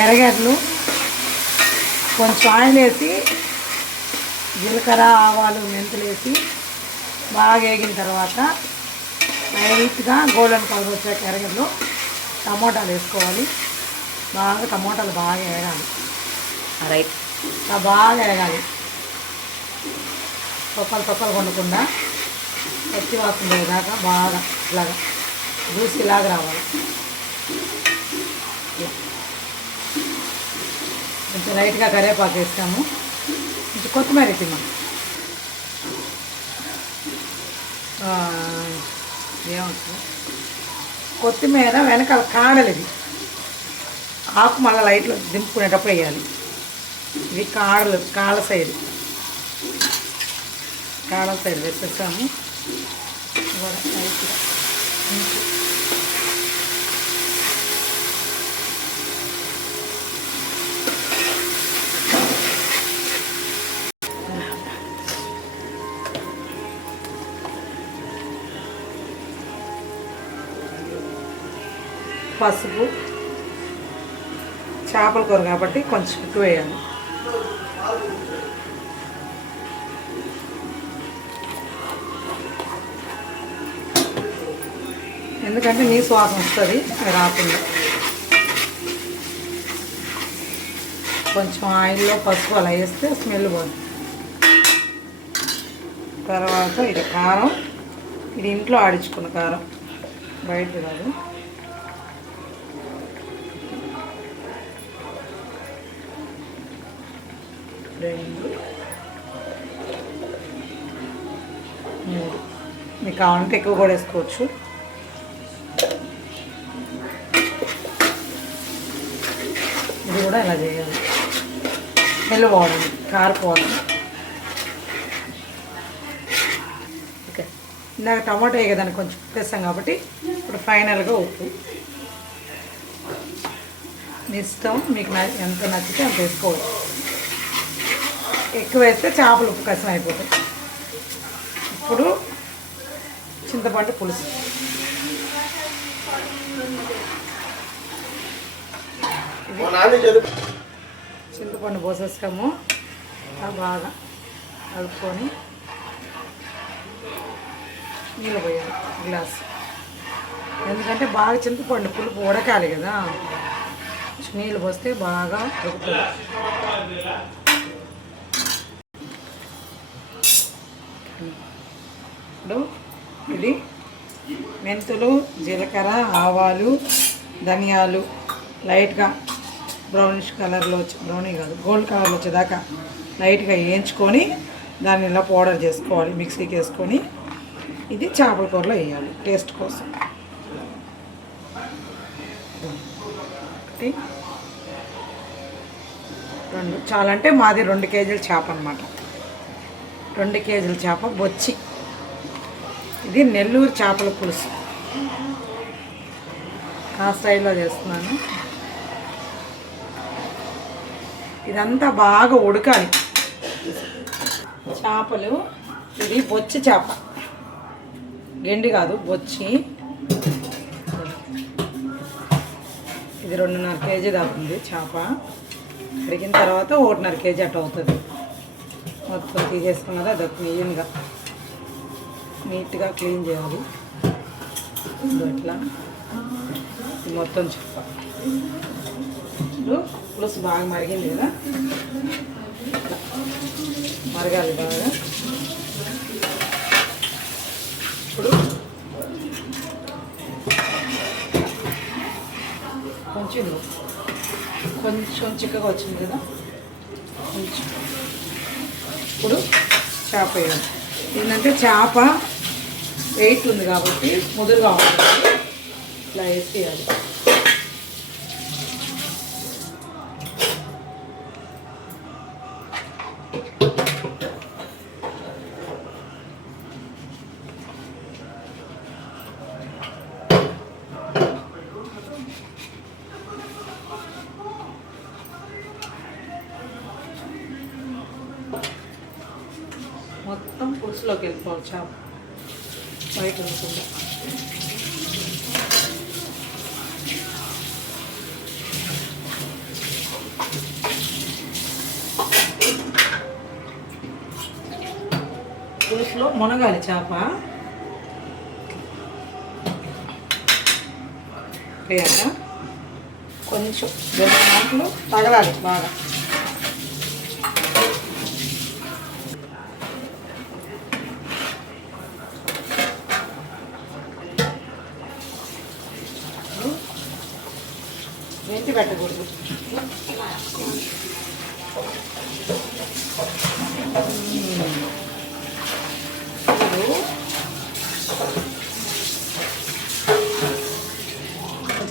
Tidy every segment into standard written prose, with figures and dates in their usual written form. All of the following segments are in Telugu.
ఎర్రగడ్డలు కొంచెం ఆయిల్ వేసి జీలకర్ర ఆవాలు మెంతులు వేసి బాగా వేగిన తర్వాత లైట్గా గోల్డెన్ కలర్ వచ్చాక ఎర్రగడ్డలు టమోటాలు వేసుకోవాలి. బాగా టమోటాలు బాగా వేగాలి. రైట్, బాగా వేగాలి. తొక్కలు వండకుండా పచ్చి వాసన పోయేదాకా బాగా ఇలాగా జ్యూస్ ఇలాగా రావాలి. కొంచెం లైట్గా కరివేపాకు వేస్తాము. కొంచెం కొత్తిమీర వేస్తాము. ఏమవుతుంది కొత్తిమీర వెనకాల కాడలు, ఇది ఆకు మళ్ళీ లైట్లో దింపుకునేటప్పుడు వేయాలి. ఇది కాళ్ళ సైడ్ వేసేస్తాము. లైట్గా పసుపు, చేపల కూర కాబట్టి కొంచెం ఎక్కువ వేయాలి. ఎందుకంటే నీసు వాసన వస్తుంది రాకుండా. కొంచెం ఆయిల్లో పసుపు అలా వేస్తే స్మెల్ పోతుంది. తర్వాత ఇది కారం, ఇది ఇంట్లో ఆడించుకున్న కారం, బయట కాదు. మీకు కావాలంటే ఎక్కువ కూడా వేసుకోవచ్చు. ఇది కూడా ఇలా చేయాలి. స్మెల్ పోవడం, కారిపోవడం. ఓకే, ఇందాక టమాటో వేయదానికి కొంచెం ఉప్పు వేస్తాం కాబట్టి ఇప్పుడు ఫైనల్గా ఉప్పు మీ ఇష్టం. మీకు ఎంత నచ్చితే అంత వేసుకోవచ్చు. ఎక్కువ వేస్తే చేపలు ఉప్పు కసం అయిపోతాయి. ఇప్పుడు చింతపండు పులుసు, చింతపండు పోసేస్తాము. బాగా కలుపుకొని నీళ్ళు పోయాలి గ్లాస్. ఎందుకంటే బాగా చింతపండు పులుపు ఉడకాలి కదా, నీళ్ళు పోస్తే బాగా ఉడుకుతుంది. ఇప్పుడు ఇది మెంతులు, జీలకర్ర, ఆవాలు, ధనియాలు లైట్గా బ్రౌనిష్ కలర్లో బ్రౌనీ కాదు గోల్డ్ కలర్లో వచ్చేదాకా లైట్గా వేయించుకొని దాన్ని ఇలా పౌడర్ చేసుకోవాలి. మిక్సీకి వేసుకొని ఇది చేపల కూరలో వేయాలి టేస్ట్ కోసం. ఒకటి, రెండు, చాలా అంటే మాది 2 కేజీల చేప అనమాట. 2 కేజీల చేప బొచ్చి. ఇది నెల్లూరు చేపల పులుసు, ఆ స్టైల్లో చేస్తున్నాను. ఇదంతా బాగా ఉడకాలి. చేపలు, ఇది బొచ్చి చేప, గెండి కాదు బొచ్చి. ఇది 2.5 కేజీ దాకుంది చేప. కడిగిన తర్వాత 1.5 కేజీ అట్లా అవుతుంది. మొత్తం తీసేసుకున్నది అదొక క్లీన్గా నీట్గా క్లీన్ చేయాలి. ఇట్లా మొత్తం చేప. ఇప్పుడు పులుసు బాగా మరిగింది కదా, మరగాలి బాగా. ఇప్పుడు కొంచెం చిక్కగా వచ్చింది కదా, కొంచెం. ఇప్పుడు చేప వేయాలి. ఏంటంటే చేప వెయిట్ ఉంది కాబట్టి ముదురుగా ఉంటుంది. ఇట్లా వేసేయాలి. మొత్తం పులుసులోకి వెళ్ళిపోవాలి చేప, బయట ఉండకుండా. దీంట్లో మునగాలి చేప వేయాక కొంచెం 2 మాటలు తగలాలి బాగా. వెంటి పెట్టకూడదు.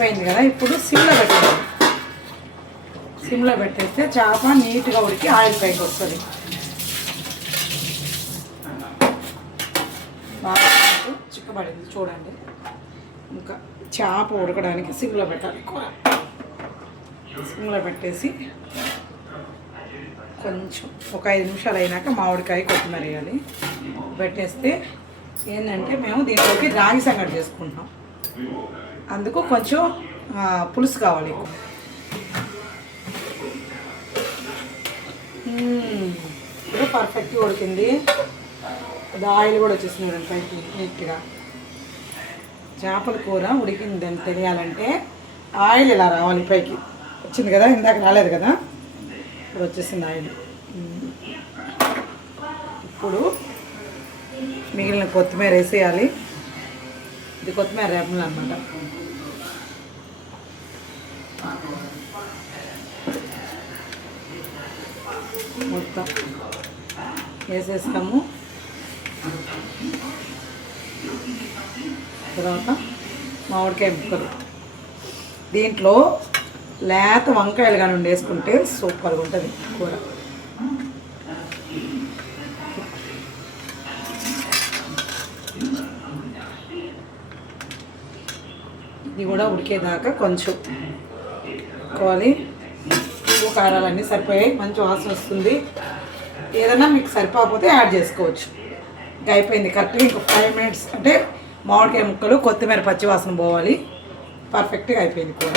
అయిపోయింది కదా, ఇప్పుడు సిమ్లో పెట్టాలి. సిమ్లో పెట్టేస్తే చేప నీట్గా ఉడికి ఆయిల్ పైకి వస్తుంది. బాగా చిక్కబడింది చూడండి. ఇంకా చేప ఉడకడానికి సిమ్లో పెట్టాలి. కూర సిమ్లో పెట్టేసి కొంచెం ఒక 5 నిమిషాలు అయినాక మామిడికాయ కొత్తిమీర వేయాలి. పెట్టేస్తే ఏంటంటే మేము దీంట్లోకి రాగి సంగటి చేసుకుంటున్నాం, అందుకు కొంచెం పులుసు కావాలి. ఇప్పుడు పర్ఫెక్ట్గా ఉడికింది. అది ఆయిల్ కూడా వచ్చేసింది పైకి నీట్గా. చేపల కూర ఉడికిందని తెలియాలంటే ఆయిల్ ఇలా రావాలి పైకి. వచ్చింది కదా, ఇందాక రాలేదు కదా, ఇప్పుడు వచ్చేసింది ఆయిల్. ఇప్పుడు మిగిలిన కొత్తిమీర వేసేయాలి. ఇది కొత్తిమీర రేపలు అన్నమాట. మొత్తం వేసేస్తాము. తర్వాత మామిడికాయ ముక్కలు. దీంట్లో లేత వంకాయలు కానీ వేసుకుంటే సూపర్గా ఉంటుంది కూర. ఇది కూడా ఉడికేదాకా కొంచెం కోవాలి. ఉప్పు కారాలన్నీ సరిపోయాయి, మంచి వాసన వస్తుంది. ఏదైనా మీకు సరిపోకపోతే యాడ్ చేసుకోవచ్చు. ఇంకా అయిపోయింది కరెక్ట్గా. ఇంకో 5 మినిట్స్ అంటే మామిడికాయ ముక్కలు కొత్తిమీర పచ్చి వాసన పోవాలి. పర్ఫెక్ట్గా అయిపోయింది కూర.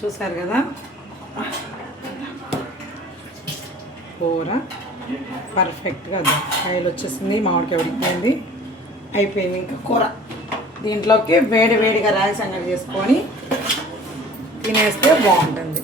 చూసారు కదా, కూర పర్ఫెక్ట్గా ఆయిల్ వచ్చేసింది, మామిడికాయ ఉడికిపోయింది, అయిపోయింది. ఇంకా కూర దీంట్లోకి వేడిగా రాగి సంగటి చేసుకొని తినేస్తే బాగుంటుంది.